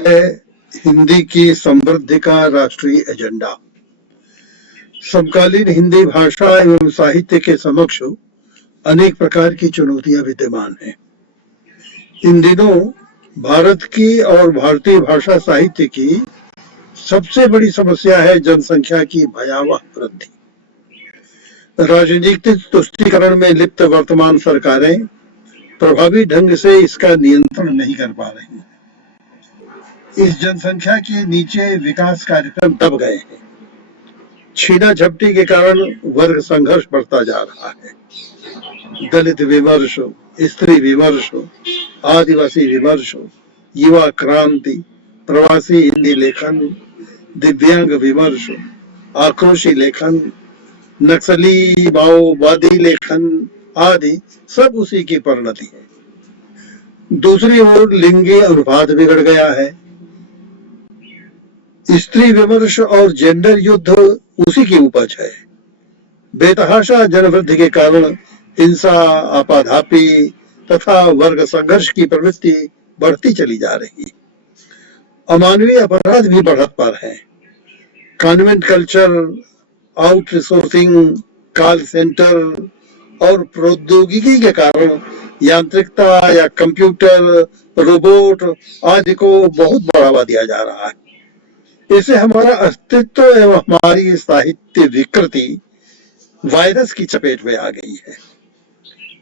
है हिंदी की समृद्धि का राष्ट्रीय एजेंडा। समकालीन हिंदी भाषा एवं साहित्य के समक्ष अनेक प्रकार की चुनौतियां विद्यमान हैं। इन दिनों भारत की और भारतीय भाषा साहित्य की सबसे बड़ी समस्या है जनसंख्या की भयावह वृद्धि। राजनीतिक तुष्टीकरण में लिप्त वर्तमान सरकारें प्रभावी ढंग से इसका नियंत्रण नहीं कर पा रही हैं। इस जनसंख्या के नीचे विकास कार्यक्रम दब गए हैं। छीना झपटी के कारण वर्ग संघर्ष बढ़ता जा रहा है। दलित विमर्श, स्त्री विमर्श, आदिवासी विमर्श, युवा क्रांति, प्रवासी हिंदी लेखन, दिव्यांग विमर्श, आक्रोशी लेखन, नक्सली माओवादी लेखन आदि सब उसी की परिणति है। दूसरी ओर लिंगी अनुपात बिगड़ गया है। स्त्री विमर्श और जेंडर युद्ध उसी की उपज है। बेतहाशा जनवृद्धि के कारण हिंसा, आपाधापी तथा वर्ग संघर्ष की प्रवृत्ति बढ़ती चली जा रही है। अमानवीय अपराध भी बढ़त पर है। Convent culture, outsourcing, call centre और प्रौद्योगिकी के कारण यांत्रिकता या कंप्यूटर, रोबोट आदि को बहुत बढ़ावा दिया जा रहा है। इससे हमारा अस्तित्व एवं हमारी साहित्य विकृति वायरस की चपेट में आ गई है।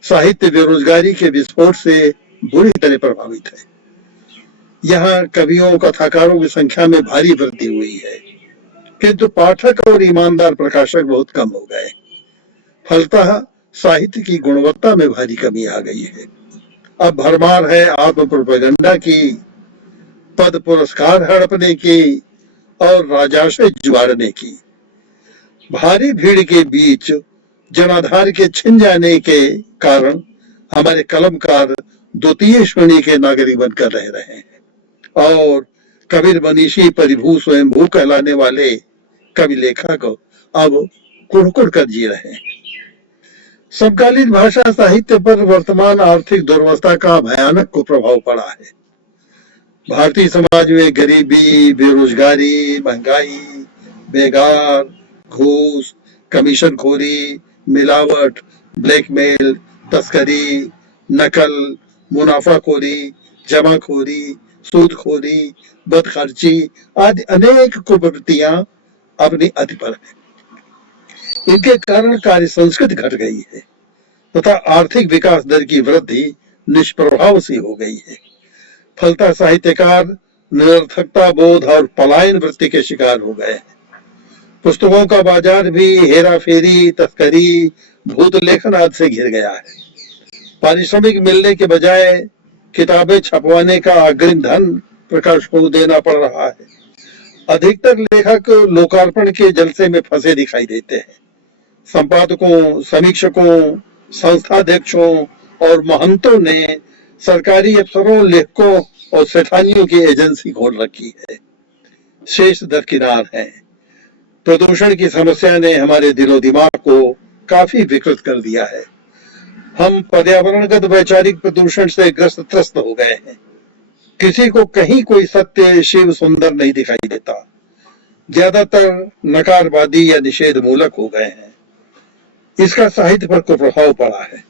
साहित्य बेरोजगारी के विस्फोट से बुरी तरह प्रभावित है। यहाँ कवियों, कथाकारों की संख्या में भारी वृद्धि हुई है, किंतु पाठक और ईमानदार प्रकाशक बहुत कम हो गए। फलतः साहित्य की गुणवत्ता में भारी कमी आ गई है। अब भरमार है आत्म प्रोपेगेंडा की, पद पुरस्कार हड़पने की और राजाशय जुआरने की। भारी भीड़ के बीच जनाधार के छिन जाने के कारण हमारे कलमकार द्वितीय श्रेणी के नागरिक बनकर रह रहे हैं और कबीर मनीषी परिभू स्वयंभू कहलाने वाले कवि लेखक अब कुड़कुड़ कर जी रहे हैं। समकालीन भाषा साहित्य पर वर्तमान आर्थिक दुर्वस्था का भयानक कुप्रभाव पड़ा है। भारतीय समाज में गरीबी, बेरोजगारी, महंगाई, बेगार, घूस, कमीशनखोरी, मिलावट, ब्लैकमेल, तस्करी, नकल, मुनाफाखोरी, जमाखोरी, सूदखोरी, बदखर्ची आदि अनेक कुप्रवृत्तियां अपनी अति पर है। इनके कारण कार्य संस्कृति घट गई है तथा आर्थिक विकास दर की वृद्धि निष्प्रभाव सी हो गई है। फलतः साहित्यकार निरर्थकता बोध और पलायन वृत्ति के शिकार हो गए हैं। पुस्तकों का बाजार भी हेरा फेरी, तस्करी, भूत लेखन आदि से घिर गया है। पारिश्रमिक मिलने के बजाय किताबें छपवाने का अग्रिम धन प्रकाशकों को देना पड़ रहा है। अधिकतर लेखक लोकार्पण के जलसे में फंसे दिखाई देते हैं। संपादकों, समीक्षकों, संस्थाध्यक्षों और महंतों ने सरकारी अफसरों, लेखकों और सेठानियों की एजेंसी खोल रखी है। शेष दरकिनार है। प्रदूषण की समस्या ने हमारे दिलो दिमाग को काफी विकृत कर दिया है। हम पर्यावरणगत वैचारिक प्रदूषण से ग्रस्त त्रस्त हो गए हैं। किसी को कहीं कोई सत्य, शिव, सुंदर नहीं दिखाई देता। ज्यादातर नकारवादी या निषेध मूलक हो गए हैं। इसका साहित्य पर कुप्रभाव पड़ा है।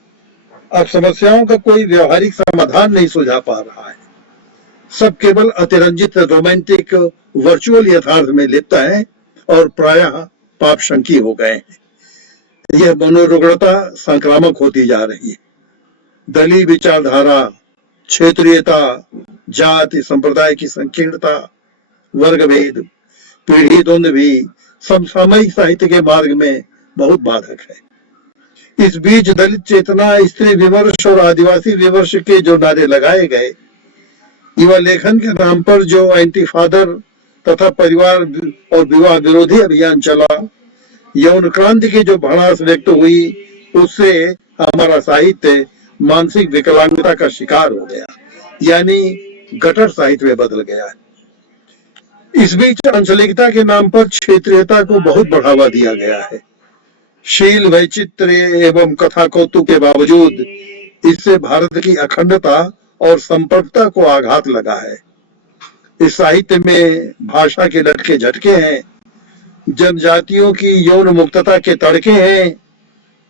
अब समस्याओं का कोई व्यवहारिक समाधान नहीं सुझा पा रहा है। सब केवल अतिरंजित रोमांटिक वर्चुअल यथार्थ में लिप्त है और प्रायः पाप शंकी हो गए हैं। यह मनोरुग्णता संक्रामक होती जा रही है। दलीय विचारधारा, क्षेत्रीयता, जाति संप्रदाय की संकीर्णता, वर्गभेद, पीढ़ी द्वंद्व भी समसामयिक साहित्य के मार्ग में बहुत बाधक है। इस बीच दलित चेतना, स्त्री विमर्श और आदिवासी विमर्श के जो नारे लगाए गए, युवा लेखन के नाम पर जो एंटी फादर तथा परिवार और विवाह विरोधी अभियान चला, यौन क्रांति की जो भड़ास व्यक्त हुई, उससे हमारा साहित्य मानसिक विकलांगता का शिकार हो गया, यानी गटर साहित्य में बदल गया है। इस बीच आंचलिकता के नाम पर क्षेत्रीयता को बहुत बढ़ावा दिया गया है। शील, वैचित्र्य एवं कथा कौतुक के बावजूद इससे भारत की अखंडता और संप्रभुता को आघात लगा है। इस साहित्य में भाषा के लटके झटके हैं, जनजातियों की यौन मुक्तता के तड़के हैं,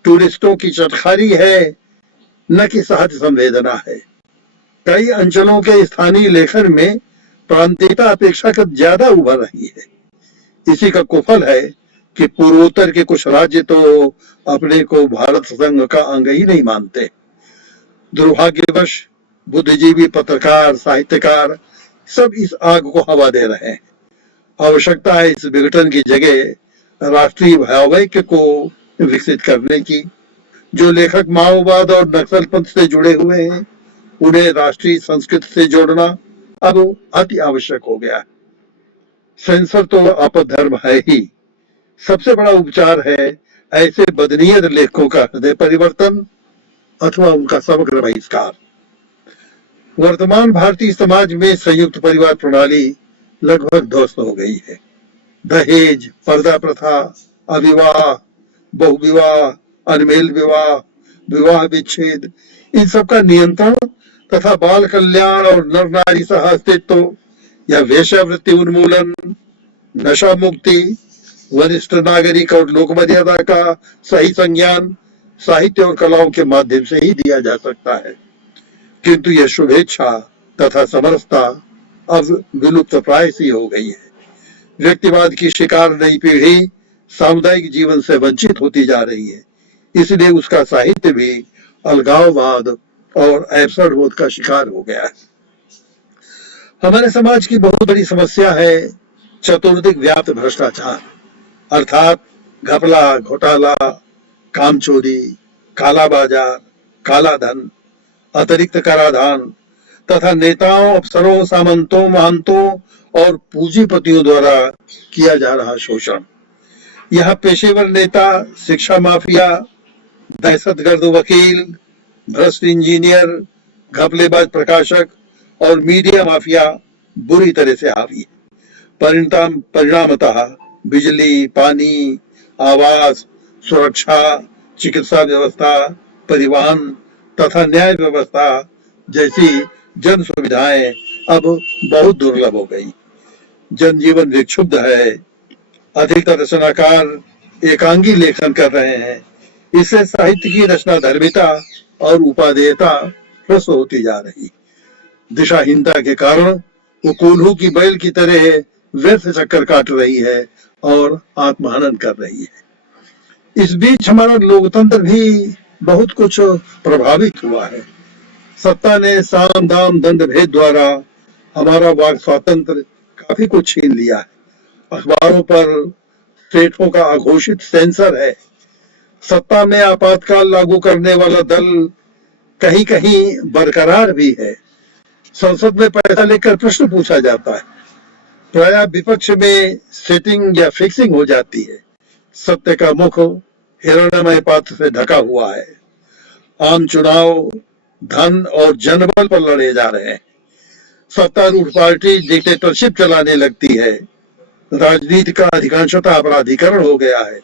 टूरिस्टों की चटखारी है, न कि सहज संवेदना है। कई अंचलों के स्थानीय लेखन में प्रांतीयता अपेक्षाकृत ज्यादा उभर रही है। इसी का कुफल है कि पूर्वोत्तर के कुछ राज्य तो अपने को भारत संघ का अंग ही नहीं मानते। दुर्भाग्यवश बुद्धिजीवी, पत्रकार, साहित्यकार सब इस आग को हवा दे रहे हैं। आवश्यकता है इस विघटन की जगह राष्ट्रीय भावैक्य को विकसित करने की। जो लेखक माओवाद और नक्सलपंथ से जुड़े हुए हैं, उन्हें राष्ट्रीय संस्कृति से जोड़ना अब अति आवश्यक हो गया है। सेंसर तो अपधर्म है ही। सबसे बड़ा उपचार है ऐसे बदनीयत लेखकों का हृदय परिवर्तन अथवा उनका समग्र बहिष्कार। वर्तमान भारतीय समाज में संयुक्त परिवार प्रणाली लगभग ध्वस्त हो गई है। दहेज, पर्दा प्रथा, अविवाह, बहुविवाह, अनमेल विवाह, विवाह विच्छेद, इन सब का नियंत्रण तथा बाल कल्याण और नर नारी सह अस्तित्व या वेश्यावृत्ति उन्मूलन, नशा मुक्ति, वरिष्ठ नागरिक और लोक मर्यादा का सही संज्ञान साहित्य और कलाओं के माध्यम से ही दिया जा सकता है। किंतु यह शुभेच्छा तथा समरसता अब विलुप्त प्राय सी हो गई है। व्यक्तिवाद की शिकार नई पीढ़ी सामुदायिक जीवन से वंचित होती जा रही है, इसलिए उसका साहित्य भी अलगाववाद और एब्सर्ड का शिकार हो गया है। हमारे समाज की बहुत बड़ी समस्या है चतुर्दिक व्याप्त भ्रष्टाचार, अर्थात घपला, घोटाला, कामचोरी, काला बाजार, काला धन, अतिरिक्त कराधान तथा नेताओं, अफसरों, सामंतों, महंतों और पूंजीपतियों द्वारा किया जा रहा शोषण। यह पेशेवर नेता, शिक्षा माफिया, दहशतगर्द वकील, भ्रष्ट इंजीनियर, घपलेबाज प्रकाशक और मीडिया माफिया बुरी तरह से हावी है। परिणामतः बिजली, पानी, आवास, सुरक्षा, चिकित्सा व्यवस्था, परिवहन तथा न्याय व्यवस्था जैसी जन सुविधाएं अब बहुत दुर्लभ हो गई। जनजीवन विक्षुब्ध है। अधिकतर रचनाकार एकांगी लेखन कर रहे हैं। इससे साहित्य की रचना धर्मिता और उपादेयता ह्रस्व होती जा रही। दिशाहीनता के कारण वो कोल्हू की बैल की तरह व्यर्थ चक्कर काट रही है और आत्महनन कर रही है। इस बीच हमारा लोकतंत्र भी बहुत कुछ प्रभावित हुआ है। सत्ता ने साम दाम दंड भेद द्वारा हमारा वाक स्वातंत्र काफी कुछ छीन लिया है। अखबारों पर सेठों का अघोषित सेंसर है। सत्ता में आपातकाल लागू करने वाला दल कहीं कहीं बरकरार भी है। संसद में पैसा लेकर प्रश्न पूछा जाता है। प्राय विपक्ष में सेटिंग या फिक्सिंग हो जाती है। सत्य का मुख हिरण्यमय पात्र से ढका हुआ है। आम चुनाव धन और जनबल पर लड़े जा रहे हैं। सत्तारूढ़ पार्टी डिक्टेटरशिप चलाने लगती है। राजनीति का अधिकांशतः अपराधीकरण हो गया है।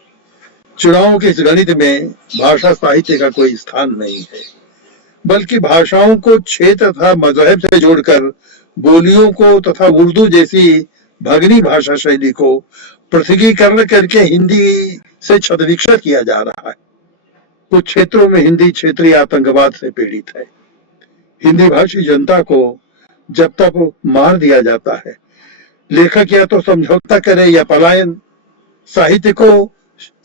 चुनावों के इस गणित में भाषा साहित्य का कोई स्थान नहीं है, बल्कि भाषाओं को क्षेत्र तथा मजहब से जोड़कर बोलियों को तथा उर्दू जैसी भगनी भाषा शैली को पृथकीकरण करके हिंदी से छद्मवेश किया जा रहा है। कुछ क्षेत्रों में हिंदी क्षेत्रीय आतंकवाद से पीड़ित है। हिंदी भाषी जनता को जब तक मार दिया जाता है, लेखक या तो समझौता करे या पलायन। साहित्य को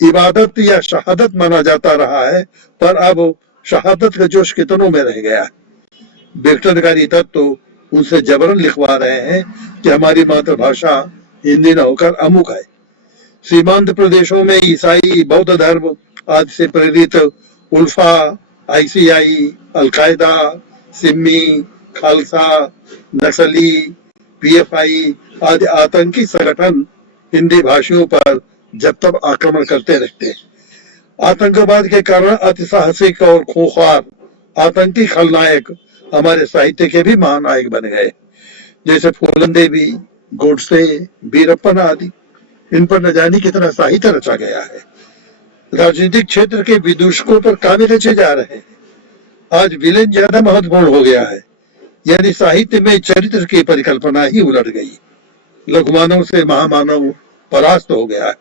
इबादत या शहादत माना जाता रहा है, पर अब शहादत का जोश कितनों में रह गया है। विघटनकारी तत्व उनसे जबरन लिखवा रहे हैं कि हमारी मातृभाषा हिंदी न होकर अमुक है। सीमांत प्रदेशों में ईसाई, बौद्ध धर्म आदि से प्रेरित उल्फा, आईसीआई, अलकायदा, सिम्मी, खालसा, नक्सली, पीएफआई आदि आतंकी संगठन हिंदी भाषियों पर जब तक आक्रमण करते रहते हैं। आतंकवाद के कारण अतिसाहसिक और खूंखार आतंकी खलनायक हमारे साहित्य के भी महानायक बन गए, जैसे फूलन देवी, गोडसे, वीरप्पन आदि। इन पर न जाने कितना साहित्य रचा गया है। राजनीतिक क्षेत्र के विदूषकों पर काव्य रचे जा रहे हैं। आज विलेन ज्यादा महत्वपूर्ण हो गया है। यानी साहित्य में चरित्र की परिकल्पना ही उलट गई। लघुमानव से महामानव परास्त हो गया है।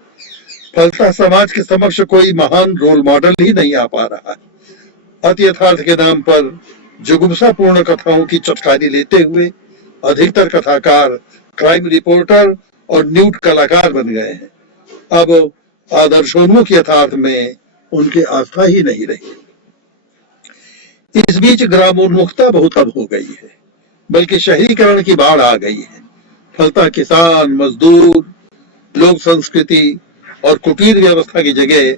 फलतः समाज के समक्ष कोई महान रोल मॉडल ही नहीं आ पा रहा है। अति यथार्थ के नाम पर जुगुप्सापूर्ण कथाओं की चटखारी लेते हुए अधिकतर कथाकार क्राइम रिपोर्टर और न्यूड कलाकार बन गए हैं। अब आदर्शोन्मुख यथार्थ में उनकी आस्था ही नहीं रही। इस बीच ग्रामोन्मुखता बहुत अब हो गई है, बल्कि शहरीकरण की बाढ़ आ गई है। फलतः किसान, मजदूर, लोक संस्कृति और कुटीर व्यवस्था की जगह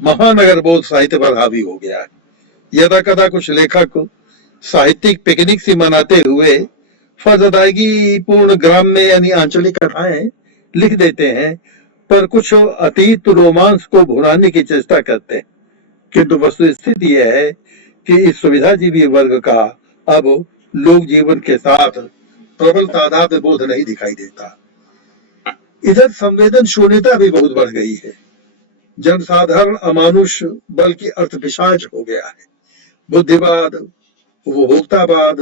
महानगर बोध साहित्य पर हावी हो गया है। यदा कदा कुछ लेखक साहित्यिक पिकनिक से मनाते हुए फर्ज अदायगी पूर्ण ग्राम में यानी आंचलिक कथाएं लिख देते हैं, पर कुछ अतीत रोमांस को भुलाने की चेष्टा करते हैं। किंतु वस्तुस्थिति यह है कि इस सुविधाजीवी वर्ग का अब लोक जीवन के साथ प्रबल तादाद बोध नहीं दिखाई देता। इधर संवेदन शून्यता भी बहुत बढ़ गई है। जनसाधारण अमानुष बल्कि अर्थपिशाच हो गया है। बुद्धिवाद, उपभोक्तावाद,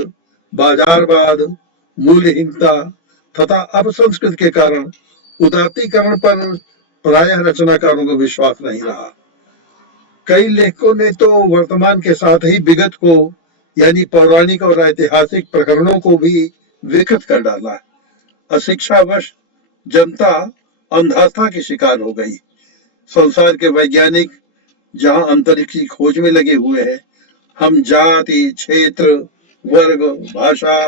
बाजारवाद, मूल्यहीनता तथा अपसंस्कृति के कारण उदात्तीकरण पर प्रायः रचनाकारों को विश्वास नहीं रहा। कई लेखकों ने तो वर्तमान के साथ ही विगत को यानी पौराणिक और ऐतिहासिक प्रकरणों को भी विकृत कर डाला। अशिक्षावश जनता अंधास्था की शिकार हो गई। संसार के वैज्ञानिक जहां अंतरिक्ष की खोज में लगे हुए हैं, हम जाति, क्षेत्र, वर्ग, भाषा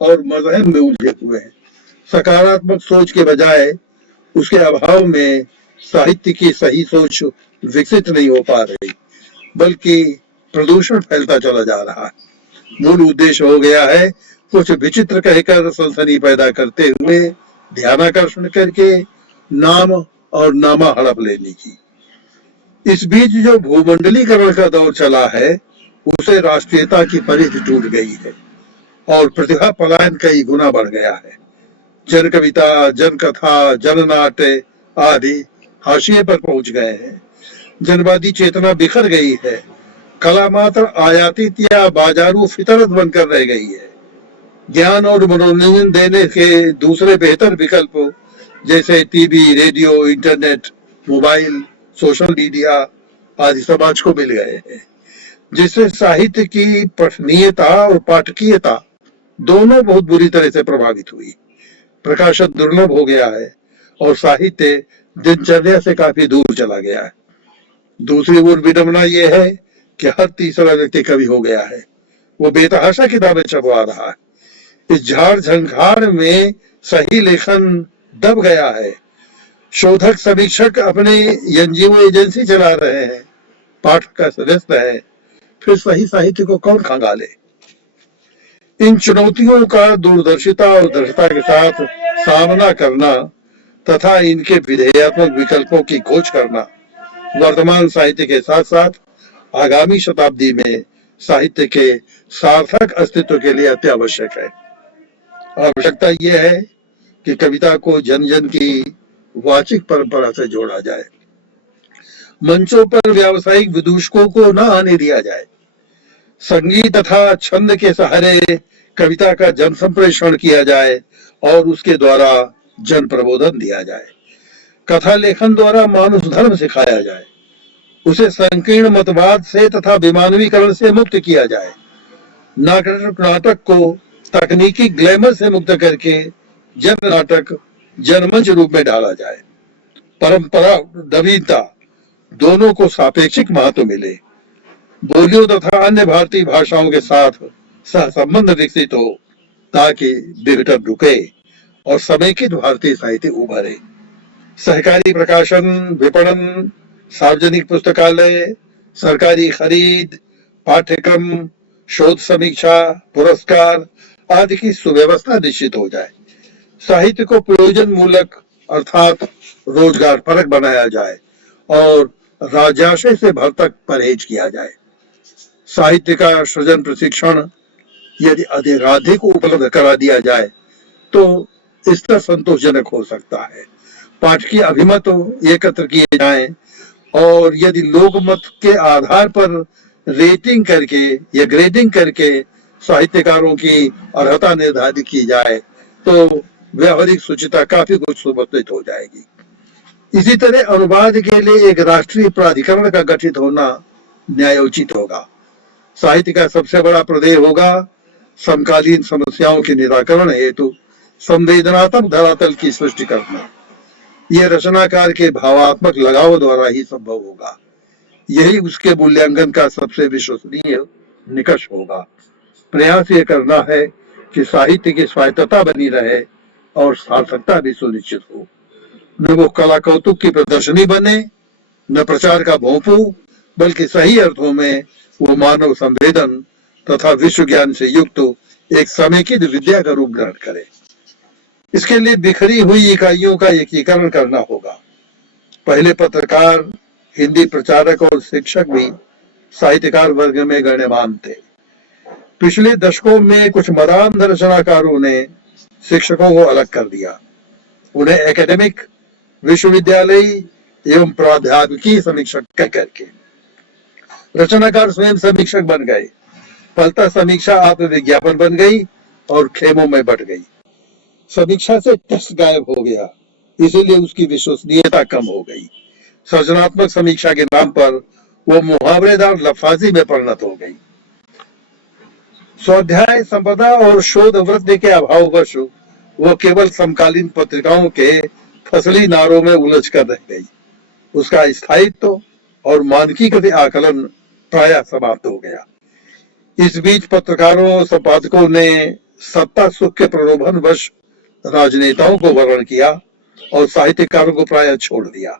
और मजहब में उलझे हुए हैं। सकारात्मक सोच के बजाय उसके अभाव में साहित्य की सही सोच विकसित नहीं हो पा रही, बल्कि प्रदूषण फैलता चला जा रहा है। मूल उद्देश्य हो गया है कुछ विचित्र कहकर सनसनी पैदा करते हुए ध्यानाकर्षण करके नाम और नामा हड़प लेने की। इस बीच जो भूमंडलीकरण का दौर चला है, उसे राष्ट्रीयता की परिधि टूट गई है और प्रतिभा पलायन कई गुना बढ़ गया है। जन कविता, जन कथा, जननाट्य आदि हाशिए पर पहुंच गए हैं। जनवादी चेतना बिखर गई है। कला मात्र आयातित या बाजारू फितरत बनकर रह गई है। ज्ञान और मनोरंजन देने के दूसरे बेहतर विकल्प जैसे TV, radio, internet, mobile, social media आदि समाज को मिल गए हैं, जिससे साहित्य की पठनीयता और पाठकीयता दोनों बहुत बुरी तरह से प्रभावित हुई। प्रकाशन दुर्लभ हो गया है और साहित्य दिनचर्या से काफी दूर चला गया है। दूसरी ओर विडंबना यह है कि हर तीसरा व्यक्ति कवि हो गया है। वो बेतहाशा किताबें छपवा रहा है। इस झाड़ झंखाड़ में सही लेखन दब गया है। शोधक समीक्षक अपने एनजीओ एजेंसी चला रहे हैं, पाठक का सदस्य है, फिर सही साहित्य को कौन खंगाले? इन चुनौतियों का दूरदर्शिता और दृढ़ता के साथ सामना करना तथा इनके विधेयात्मक विकल्पों की खोज करना वर्तमान साहित्य के साथ साथ आगामी शताब्दी में साहित्य के सार्थक अस्तित्व के लिए अत्यावश्यक है। आवश्यकता यह है कि कविता को जन जन की वाचिक परंपरा से जोड़ा जाए। मंचों पर व्यावसायिक विदूषकों को न आने दिया जाए। संगीत तथा छंद के सहारे कविता का जन संप्रेषण किया जाए और उसके द्वारा जन प्रबोधन दिया जाए। कथा लेखन द्वारा मानुष धर्म सिखाया जाए। उसे संकीर्ण मतवाद से तथा विमानवीकरण से मुक्त किया जाए। नाटक को तकनीकी ग्लैमर से मुक्त करके जन नाटक जनमंच रूप में डाला जाए। परंपरा नवीनता दोनों को सापेक्षिक महत्व मिले। बोलियों तथा अन्य भारतीय भाषाओं के साथ सहसंबंध विकसित हो ताकि विघटन रुके और समेकित भारतीय साहित्य उभरे। सहकारी प्रकाशन, विपणन, सार्वजनिक पुस्तकालय, सरकारी खरीद, पाठ्यक्रम, शोध समीक्षा, पुरस्कार आदि की सुव्यवस्था निश्चित हो जाए। साहित्य को प्रयोजन मूलक अर्थात रोजगार परक बनाया जाए और राजस्व से भरतक परहेज किया जाए। साहित्य का सृजन प्रशिक्षण यदि अधिकाधिक उपलब्ध करा दिया जाए तो स्तर संतोषजनक हो सकता है। पाठकीय अभिमत एकत्र किए जाएं और यदि लोकमत के आधार पर रेटिंग करके या ग्रेडिंग करके साहित्यकारों की अर्हता निर्धारित की जाए तो व्यवहारिक शुचिता काफी कुछ सुनिश्चित हो जाएगी। इसी तरह अनुवाद के लिए एक राष्ट्रीय प्राधिकरण का गठित होना न्यायोचित होगा। साहित्य का सबसे बड़ा प्रदेय होगा समकालीन समस्याओं के निराकरण हेतु संवेदनात्मक धरातल की सृष्टि करना। यह रचनाकार के भावात्मक लगाव द्वारा ही संभव होगा। यही उसके मूल्यांकन का सबसे विश्वसनीय निकष होगा। प्रयास ये करना है कि साहित्य की स्वायत्तता बनी रहे और सार्थकता भी सुनिश्चित हो। न वो कला कौतुक की प्रदर्शनी बने, न प्रचार का भोंपू, बल्कि सही अर्थों में वो मानव संवेदन तथा विश्व ज्ञान से युक्त एक समेकित विद्या का रूप ग्रहण करे। इसके लिए बिखरी हुई इकाइयों का एकीकरण करना होगा। पहले पत्रकार, हिंदी प्रचारक और शिक्षक भी साहित्यकार वर्ग में गण्यमान थे। पिछले दशकों में कुछ मरान रचनाकारों ने शिक्षकों को अलग कर दिया। उन्हें एकेडमिक, विश्वविद्यालय एवं प्राध्यापकीय समीक्षक कह करके रचनाकार स्वयं समीक्षक बन गए। फलतः समीक्षा आत्मविज्ञापन बन गई और खेमों में बट गई। समीक्षा से टेस्ट गायब हो गया, इसीलिए उसकी विश्वसनीयता कम हो गई। सृजनात्मक समीक्षा के नाम पर वो मुहावरेदार लफाजी में परिणत हो गई। स्वाध्याय संपदा और शोध वृत्ति के अभाववश वह केवल समकालीन पत्रिकाओं के फसली नारों में उलझ कर रह गई। उसका स्थायित्व और मानकीकृत आकलन प्रायः समाप्त हो गया। इस बीच पत्रकारों, संपादकों ने सत्ता सुख के प्रलोभनवश राजनेताओं को वर्ण किया और साहित्यकारों को प्रायः छोड़ दिया।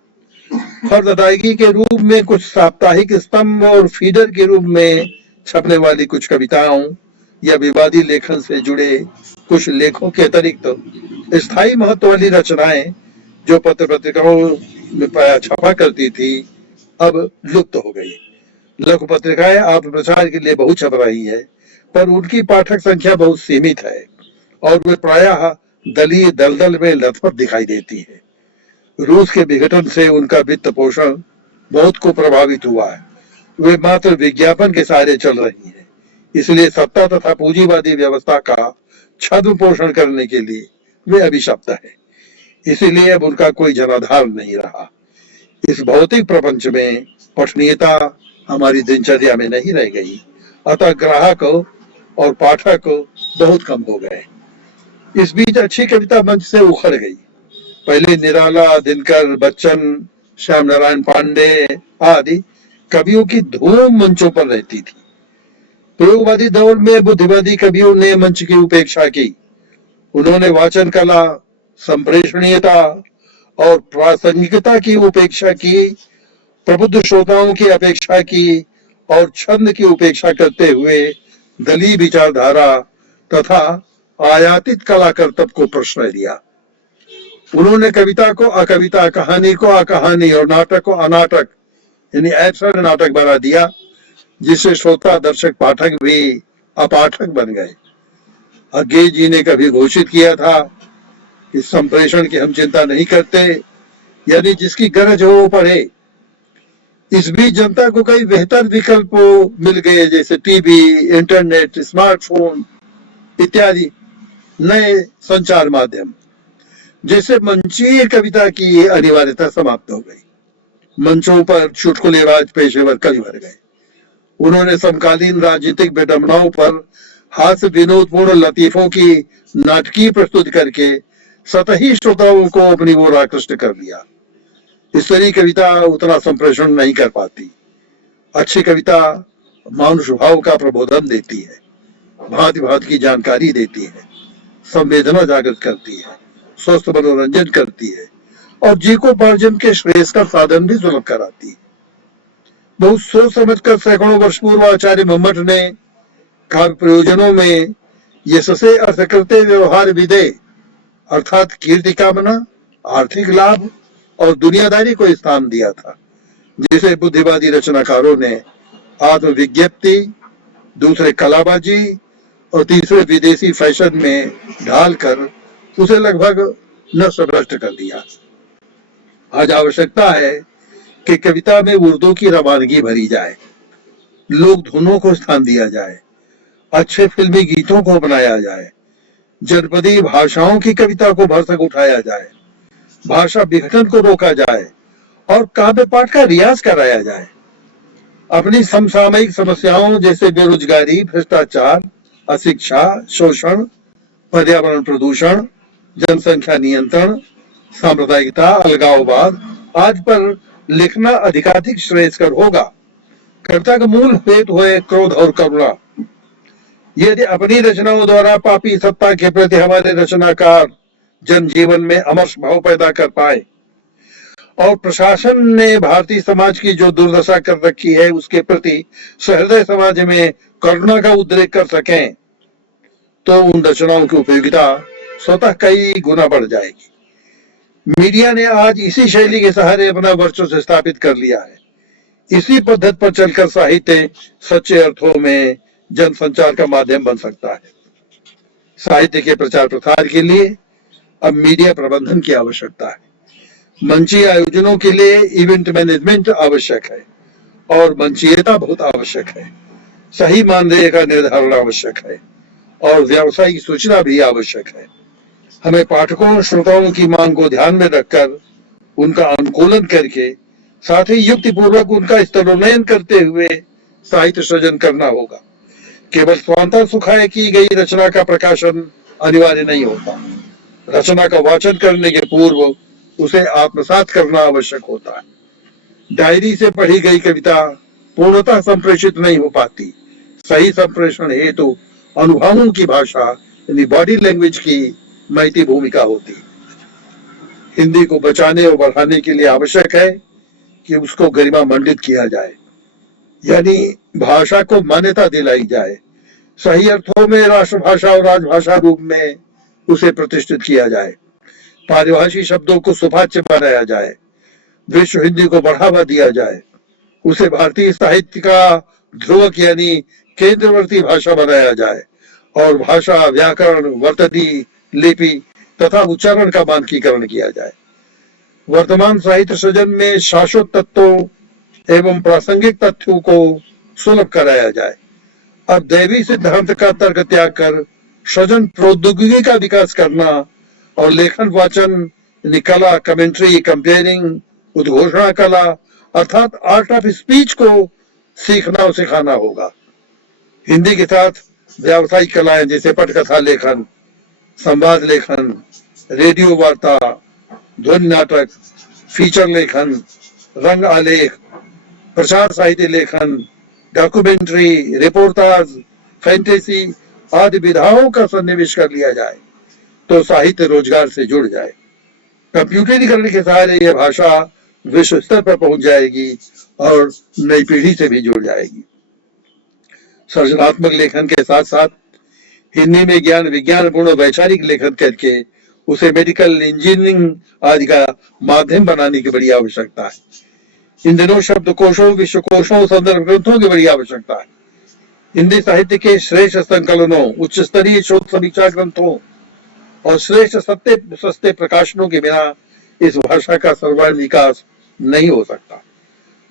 फर्ज अदायगी के रूप में कुछ साप्ताहिक स्तंभ और फीडर के रूप में छपने वाली कुछ कविताओं या विवादी लेखन से जुड़े कुछ लेखों के अतिरिक्त स्थायी महत्व वाली रचनाएं जो पत्र पत्रिकाओं में प्रायः छपा करती थी, अब लुप्त हो गई। लघु पत्रिकाएं आत्मप्रचार के लिए बहुत छप रही है, पर उनकी पाठक संख्या बहुत सीमित है और वे प्रायः दलीय दलदल में लथपथ दिखाई देती है। रूस के विघटन से उनका वित्त पोषण बहुत को प्रभावित हुआ है। वे मात्र विज्ञापन के सहारे चल रही है, इसलिए सत्ता तथा पूंजीवादी व्यवस्था का छद्म पोषण करने के लिए वे अभिशप्त है। इसीलिए अब उनका कोई जनाधार नहीं रहा। इस भौतिक प्रपंच में पठनीयता हमारी दिनचर्या में नहीं रह गई, अतः ग्राहक और पाठक बहुत कम हो गए। इस बीच अच्छी कविता मंच से उखड़ गई। पहले निराला, दिनकर, बच्चन, श्याम नारायण पांडे आदि कवियों की धूम मंचों पर रहती थी। प्रयोगवादी दौर में बुद्धिवादी कवियों ने मंच की उपेक्षा की। उन्होंने वाचन कला, संप्रेषणीयता और प्रासंगिकता की उपेक्षा की, प्रबुद्ध श्रोताओं की अपेक्षा की और छंद की उपेक्षा करते हुए दलीय विचारधारा तथा आयातित कला कर्तव्य को प्रश्रय दिया। उन्होंने कविता को अकविता, कहानी को अकहानी और नाटक को अनाटक यानी ऐसा नाटक बना दिया, जिससे श्रोता, दर्शक, पाठक भी अपाठक बन गए। अज्ञे जी ने कभी घोषित किया था कि संप्रेषण की हम चिंता नहीं करते, यानी जिसकी गरज हो वो पढ़े। इस बीच जनता को कई बेहतर विकल्प मिल गए, जैसे टीवी, इंटरनेट, स्मार्टफोन इत्यादि नए संचार माध्यम, जिससे मंचीय कविता की अनिवार्यता समाप्त हो गई। मंचों पर चुटकुलेबाज पेशेवर कवि भर गए। उन्होंने समकालीन राजनीतिक विडंबनाओं पर हास्य विनोदपूर्ण लतीफों की नाटकीय प्रस्तुति करके सतही श्रोताओं को अपनी ओर आकृष्ट कर लिया। स्तरीय कविता उतना संप्रेषण नहीं कर पाती। अच्छी कविता मानुष भाव का प्रबोधन देती है, भांति भांति की जानकारी देती है, संवेदना जागृत करती है, स्वस्थ मनोरंजन करती है और जीविकोपार्जन के श्रेयस का साधन भी सुलभ कराती है। बहुत सोच समझकर सैकड़ों वर्ष पूर्व आचार्य मम्मट ने काव्य प्रयोजनों में यशसे अर्थकृते व्यवहार विदे अर्थात कीर्ति कामना, आर्थिक लाभ और दुनियादारी को स्थान दिया था, जिसे बुद्धिवादी रचनाकारों ने आत्मविज्ञप्ति, दूसरे कलाबाजी और तीसरे विदेशी फैशन में ढालकर उसे लगभग नष्ट कर दिया। आज आवश्यकता है कि कविता में उर्दू की रवानगी भरी जाए, लोक धुनों को स्थान दिया जाए, अच्छे फिल्मी गीतों को अपनाया जाए, जनपदीय भाषाओं की कविता को भरसक उठाया जाए, भाषा विघटन को रोका जाए और काव्य पाठ का रियाज कराया जाए। अपनी समसामयिक समस्याओं जैसे बेरोजगारी, भ्रष्टाचार, अशिक्षा, शोषण, पर्यावरण प्रदूषण, जनसंख्या नियंत्रण, सांप्रदायिकता, अलगाववाद आदि पर लिखना अधिकाधिक श्रेयस्कर होगा। कविता का मूल हेतु है क्रोध और करुणा। यदि अपनी रचनाओं द्वारा पापी सत्ता के प्रति हमारे रचनाकार जनजीवन में अमर्ष भाव पैदा कर पाए और प्रशासन ने भारतीय समाज की जो दुर्दशा कर रखी है उसके प्रति सहृदय समाज में करुणा का उद्रेक कर सकें, तो उन रचनाओं की उपयोगिता स्वतः कई गुना बढ़ जाएगी। मीडिया ने आज इसी शैली के सहारे अपना वर्चस्व स्थापित कर लिया है। इसी पद्धति पर चलकर साहित्य सच्चे अर्थों में जनसंचार का माध्यम बन सकता है। साहित्य के प्रचार प्रसार के लिए अब मीडिया प्रबंधन की आवश्यकता है। मंचीय आयोजनों के लिए इवेंट मैनेजमेंट आवश्यक है और मंचीयता बहुत आवश्यक है। सही मानदेय का निर्धारण आवश्यक है और व्यावसायिक सूचना भी आवश्यक है। हमें पाठकों श्रोताओं की मांग को ध्यान में रखकर उनका अनुकूलन करके साथ ही युक्तिपूर्वक उनका स्तरोन्नयन करते हुए साहित्य सृजन करना होगा। केवल स्वांतः सुखाय की गई रचना का प्रकाशन अनिवार्य नहीं होता। रचना का वाचन करने के पूर्व उसे आत्मसात करना आवश्यक होता है। डायरी से पढ़ी गई कविता पूर्णतः संप्रेषित नहीं हो पाती। सही संप्रेषण हेतु अनुभवों की भाषा यानी बॉडी लैंग्वेज की महती भूमिका होती। हिंदी को बचाने और बढ़ाने के लिए आवश्यक है कि उसको गरिमा मंडित किया जाए, यानी भाषा को मान्यता दिलाई जाए। सही अर्थों में राष्ट्रभाषा और राजभाषा रूप में उसे प्रतिष्ठित किया जाए। पारिभाषिक शब्दों को सुभाष्य बनाया जाए। विश्व हिंदी को बढ़ावा दिया जाए। उसे भारतीय साहित्य का ध्रुवक यानी केंद्रवर्ती भाषा बनाया जाए और भाषा, व्याकरण, वर्तनी, लिपि तथा उच्चारण का मानकीकरण किया जाए। वर्तमान साहित्य सृजन में शाश्वत तत्वों एवं प्रासंगिक तथ्यों को सुलभ कराया जाए। अब दैवी सिद्धांत का तर्क त्याग कर सृजन प्रौद्योगिकी का विकास करना और लेखन वाचन कला, कमेंट्री, कंपेयरिंग, उद्घोषणा कला अर्थात आर्ट ऑफ स्पीच को सीखना और सिखाना होगा। हिंदी के साथ व्यावसायिक कलाएं जैसे पटकथा लेखन, संवाद लेखन, रेडियो वार्ता, ध्वनि नाटक, फीचर लेखन, रंग आलेख, प्रचार साहित्य लेखन, डॉक्यूमेंट्री, रिपोर्टाज, फैंटेसी आदि विधाओं का सन्निवेश कर लिया जाए तो साहित्य रोजगार से जुड़ जाए। कंप्यूटरीकरण के सहारे यह भाषा विश्व स्तर पर पहुंच जाएगी और नई पीढ़ी से भी जुड़ जाएगी। सृजनात्मक लेखन के साथ साथ हिंदी में ज्ञान विज्ञान पूर्ण वैचारिक लेखन करके उसे मेडिकल, इंजीनियरिंग आदि का माध्यम बनाने की बड़ी आवश्यकता है। इन दिनों शब्दकोशों, विश्वकोशों, संदर्भ ग्रंथों की बड़ी आवश्यकता है। हिंदी साहित्य के श्रेष्ठ संकलनों, उच्च स्तरीय शोध समीक्षा ग्रंथों और श्रेष्ठ सस्ते प्रकाशनों के बिना इस भाषा का सर्वांगीण विकास नहीं हो सकता।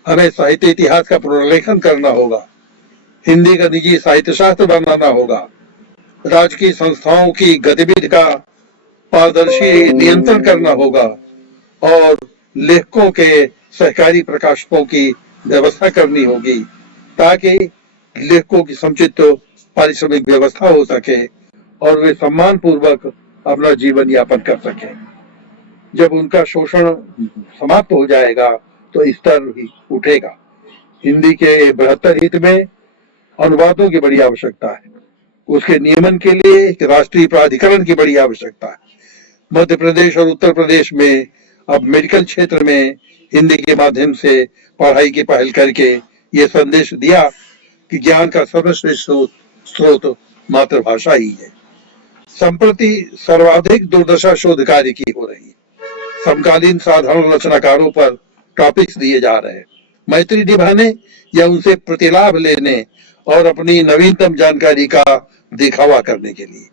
हमें साहित्य इतिहास का पुनर्लेखन करना होगा। हिंदी का निजी साहित्य शास्त्र बनाना होगा। राजकीय संस्थाओं की गतिविधि का पारदर्शी नियंत्रण करना होगा और लेखकों के सहकारी प्रकाशकों की व्यवस्था करनी होगी ताकि लेखकों की समुचित पारिश्रमिक व्यवस्था हो सके और वे सम्मान पूर्वक अपना जीवन यापन कर सकें। जब उनका शोषण समाप्त हो जाएगा तो स्तर ही उठेगा। हिंदी के बेहतर हित में अनुवादों की बड़ी आवश्यकता है। उसके नियमन के लिए एक राष्ट्रीय प्राधिकरण की बड़ी आवश्यकता है। मध्य प्रदेश और उत्तर प्रदेश में अब मेडिकल क्षेत्र में हिंदी के माध्यम से पढ़ाई की पहल करके ये संदेश दिया कि ज्ञान का सर्वश्रेष्ठ स्रोत मातृभाषा ही है। संप्रति सर्वाधिक दुर्दशा शोध कार्य की हो रही है। समकालीन साधारण रचनाकारों पर टॉपिक्स दिए जा रहे हैं, मैत्री निभाने या उनसे प्रतिलाभ लेने और अपनी नवीनतम जानकारी का दिखावा करने के लिए।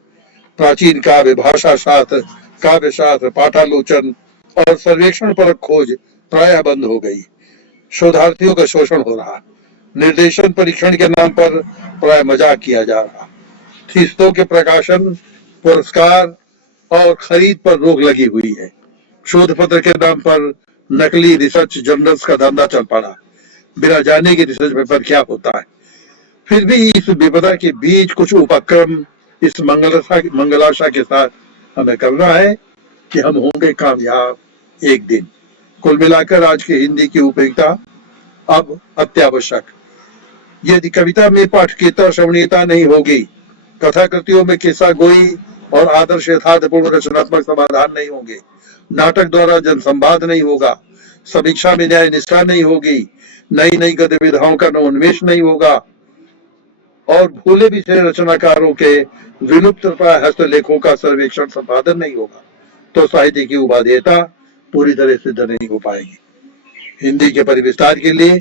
प्राचीन काव्य, भाषा शास्त्र, काव्य शास्त्र, पाठालोचन और सर्वेक्षण परक खोज प्रायः बंद हो गई। शोधार्थियों का शोषण हो रहा। निर्देशन परीक्षण के नाम पर प्राय मजाक किया जा रहा। थीस्तों के प्रकाशन, पुरस्कार और खरीद पर रोक लगी हुई है। शोध पत्र के नाम पर नकली रिसर्च जर्नल्स का धंधा चल पड़ा, बिना जाने कि रिसर्च पेपर क्या होता है। फिर भी इस विपदा के बीच कुछ उपक्रम इस मंगलाशा के साथ हमें करना है कि हम होंगे कामयाब एक दिन। कुल मिलाकर आज की हिंदी की उपयोगिता अब अत्यावश्यक। यदि कविता में पाठकीयता श्रवणीयता नहीं होगी, कथाकृतियों में किस्सा गोई और आदर्श यथार्थपूर्ण रचनात्मक समाधान नहीं होंगे, नाटक द्वारा जनसंवाद नहीं होगा, समीक्षा में न्याय निष्ठा नहीं होगी, नई नई गतिविधियों का नवोन्मेष नहीं होगा और भूले बिछड़े रचनाकारों के विलुप्त प्राय हस्तलेखों का सर्वेक्षण संपादन नहीं होगा, तो साहित्य की उपादेयता पूरी तरह सिद्ध नहीं हो पाएगी। हिंदी के परिविस्तार के लिए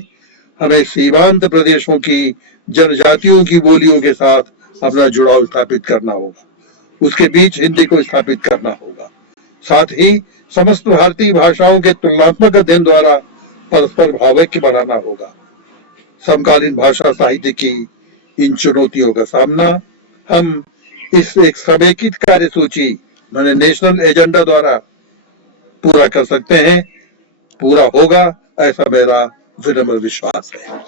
हमें सीमांत प्रदेशों की जनजातियों की बोलियों के साथ अपना जुड़ाव स्थापित करना होगा, उसके बीच हिंदी को स्थापित करना होगा। साथ ही समस्त भारतीय भाषाओं के तुलनात्मक अध्ययन द्वारा परस्पर भावैक्य बढ़ाना होगा। समकालीन भाषा साहित्य की इन चुनौतियों का सामना हम इस एक समेकित कार्यसूची माने नेशनल एजेंडा द्वारा पूरा कर सकते हैं, पूरा होगा ऐसा मेरा विनम्र विश्वास है।